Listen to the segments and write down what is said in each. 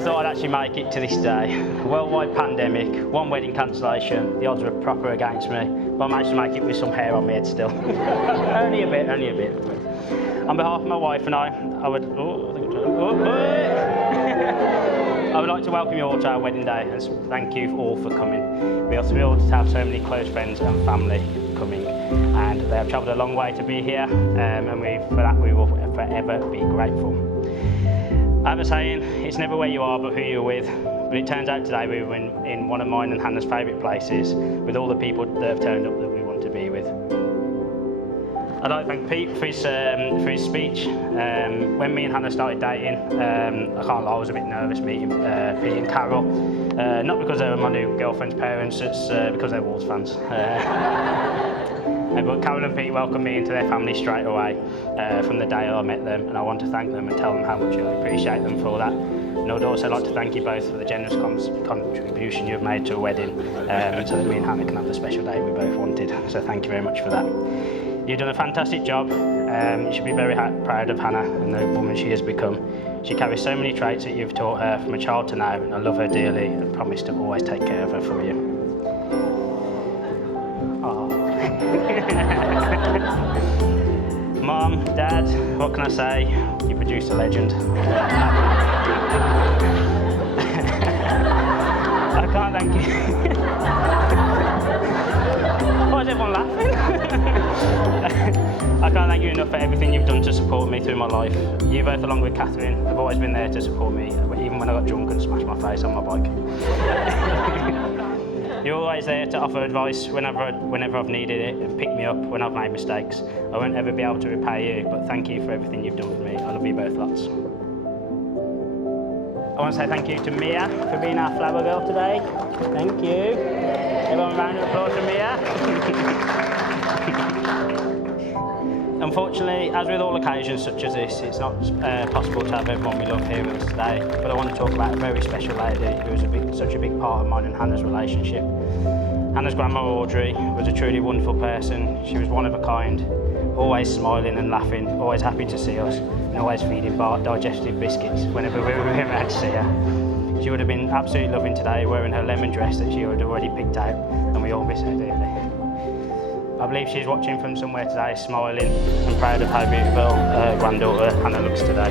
thought I'd actually make it to this day. Worldwide pandemic, one wedding cancellation, the odds were proper against me, but I managed to make it with some hair on my head still. only a bit. On behalf of my wife and I would like to welcome you all to our wedding day and thank you all for coming. We are thrilled to have so many close friends and family coming, and they have travelled a long way to be here, and for that we will forever be grateful. I have a saying, it's never where you are but who you're with, but it turns out today we were in one of mine and Hannah's favourite places with all the people that have turned up that we want to be with. I'd like to thank Pete for his speech. When me and Hannah started dating, I can't lie, I was a bit nervous meeting Pete and Carol. Not because they were my new girlfriend's parents, it's because they're Wolves fans. But Carol and Pete welcomed me into their family straight away from the day I met them, and I want to thank them and tell them how much I appreciate them for that. And I'd also like to thank you both for the generous contribution you've made to a wedding, so that me and Hannah can have the special day we both wanted. So thank you very much for that. You've done a fantastic job. You should be very proud of Hannah and the woman she has become. She carries so many traits that you've taught her from a child to now, and I love her dearly and promise to always take care of her for you. Mom, Dad, what can I say? You produced a legend. I can't thank you. Why is everyone laughing? I can't thank you enough for everything you've done to support me through my life. You both, along with Catherine, have always been there to support me, even when I got drunk and smashed my face on my bike. You're always there to offer advice whenever I've needed it and pick me up when I've made mistakes. I won't ever be able to repay you, but thank you for everything you've done for me. I love you both lots. I want to say thank you to Mia for being our flower girl today. Thank you. Everyone, a round of applause for Mia. Unfortunately, as with all occasions such as this, it's not possible to have everyone we love here with us today, but I want to talk about a very special lady who was such a big part of mine and Hannah's relationship. Hannah's grandma Audrey was a truly wonderful person. She was one of a kind, always smiling and laughing, always happy to see us, and always feeding digestive biscuits whenever we were around to see her. She would have been absolutely loving today, wearing her lemon dress that she had already picked out, and we all miss her dearly. I believe she's watching from somewhere today, smiling and proud of how beautiful her granddaughter Hannah looks today.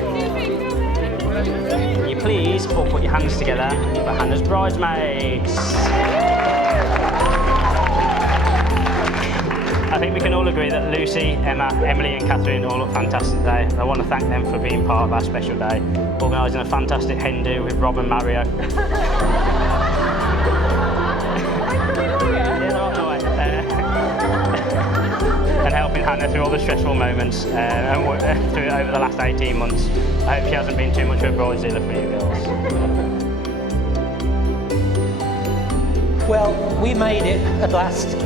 Can you please all put your hands together for Hannah's bridesmaids? I think we can all agree that Lucy, Emma, Emily and Catherine all look fantastic today. I want to thank them for being part of our special day, organising a fantastic hen do with Rob and Mario. And helping Hannah through all the stressful moments through over the last 18 months. I hope she hasn't been too much of a bridezilla for you girls. Well, we made it at last.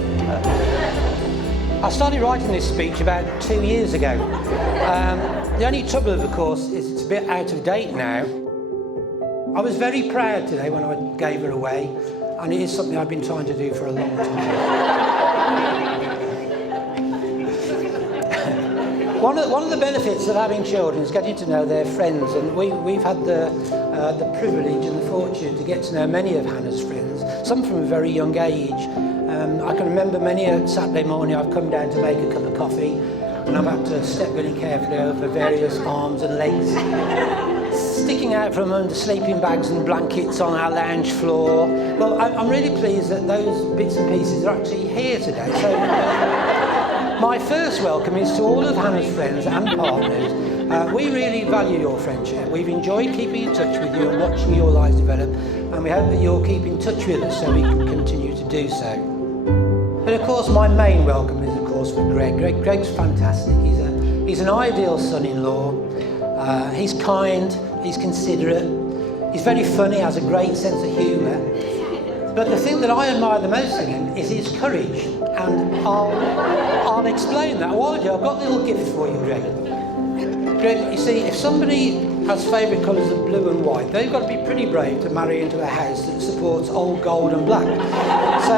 I started writing this speech about 2 years ago. The only trouble, of course, is it's a bit out of date now. I was very proud today when I gave her away, and it is something I've been trying to do for a long time. One of the benefits of having children is getting to know their friends, and we've had the privilege and the fortune to get to know many of Hannah's friends, some from a very young age. I can remember many a Saturday morning I've come down to make a cup of coffee, and I've had to step really carefully over various arms and legs, sticking out from under sleeping bags and blankets on our lounge floor. Well, I'm really pleased that those bits and pieces are actually here today. So. My first welcome is to all of Hannah's friends and partners. We really value your friendship. We've enjoyed keeping in touch with you and watching your lives develop, and we hope that you'll keep in touch with us so we can continue to do so. But of course, my main welcome is, of course, for Greg. Greg's fantastic. He's an ideal son-in-law. He's kind, he's considerate, he's very funny, has a great sense of humour. But the thing that I admire the most in him is his courage, and I'll explain that. While I've got a little gift for you, Greg. Greg, you see, if somebody has favourite colours of blue and white, they've got to be pretty brave to marry into a house that supports old gold and black. So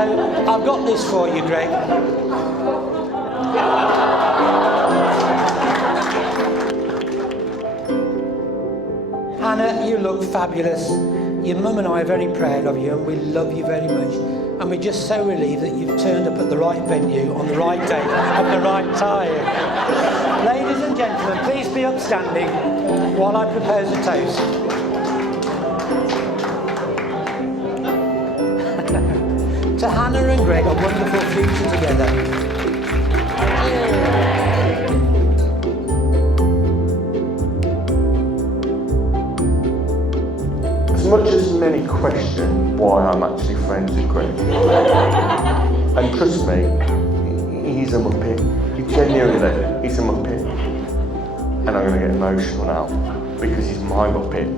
I've got this for you, Greg. Hannah, you look fabulous. Your mum and I are very proud of you and we love you very much. And we're just so relieved that you've turned up at the right venue on the right day at the right time. Ladies and gentlemen, please be upstanding while I propose a toast. To Hannah and Greg, a wonderful future together. As much as many question why I'm actually friends with Greg, and trust me, he's a muppet. Genuinely, he's a muppet. And I'm going to get emotional now, because he's my muppet.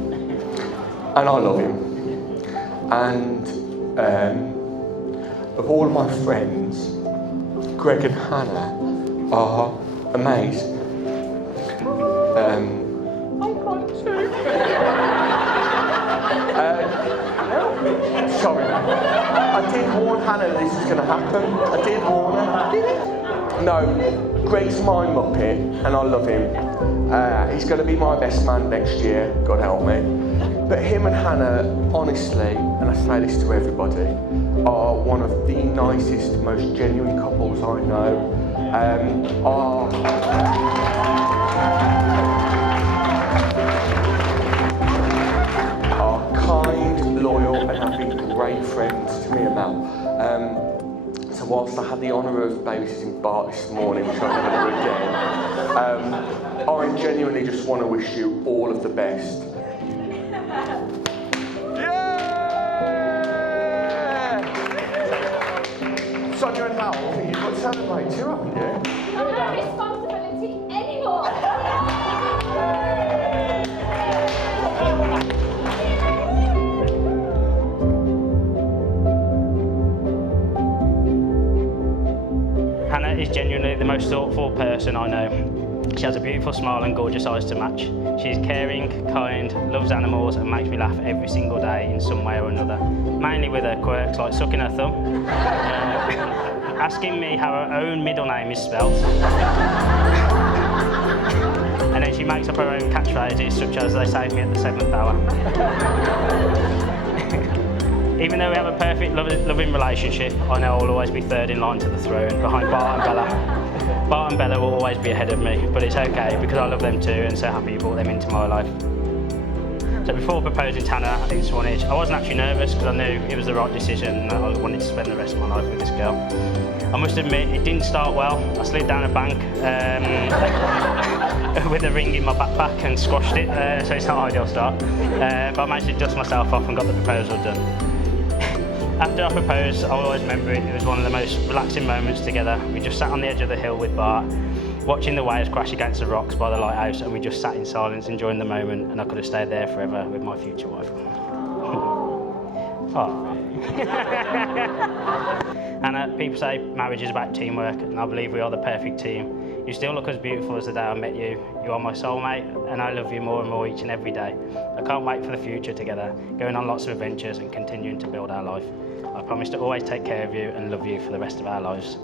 And I love him. And of all my friends, Greg and Hannah are amazing. I'm crying too. Sorry, I did warn Hannah this was going to happen. I did warn her. No, Greg's my muppet and I love him. He's going to be my best man next year, God help me. But him and Hannah, honestly, and I say this to everybody, are one of the nicest, most genuine couples I know. Are kind, loyal, and have been great friends to me and Mel. So whilst I had the honour of babysitting Bart this morning, which I'll never do again, I genuinely just want to wish you all of the best. Yeah! Sonia and Mel, I think you've got to celebrate too, haven't you? Not my responsibility anymore. Hannah is genuinely the most thoughtful person I know. She has a beautiful smile and gorgeous eyes to match. She is caring, kind, loves animals and makes me laugh every single day in some way or another. Mainly with her quirks like sucking her thumb, asking me how her own middle name is spelt. And then she makes up her own catchphrases such as "they saved me at the 7th hour." Even though we have a perfect loving relationship, I know I'll always be third in line to the throne, behind Bart and Bella. Bart and Bella will always be ahead of me, but it's okay because I love them too and so happy you brought them into my life. So before proposing to Hannah at Swanage, I wasn't actually nervous because I knew it was the right decision and I wanted to spend the rest of my life with this girl. I must admit, it didn't start well. I slid down a bank with a ring in my backpack and squashed it, so it's not an ideal start. But I managed to dust myself off and got the proposal done. After I proposed, I'll always remember it. It was one of the most relaxing moments together. We just sat on the edge of the hill with Bart, watching the waves crash against the rocks by the lighthouse, and we just sat in silence enjoying the moment, and I could have stayed there forever with my future wife. Oh. Hannah, people say marriage is about teamwork, and I believe we are the perfect team. You still look as beautiful as the day I met you. You are my soulmate, and I love you more and more each and every day. I can't wait for the future together, going on lots of adventures and continuing to build our life. I promise to always take care of you and love you for the rest of our lives.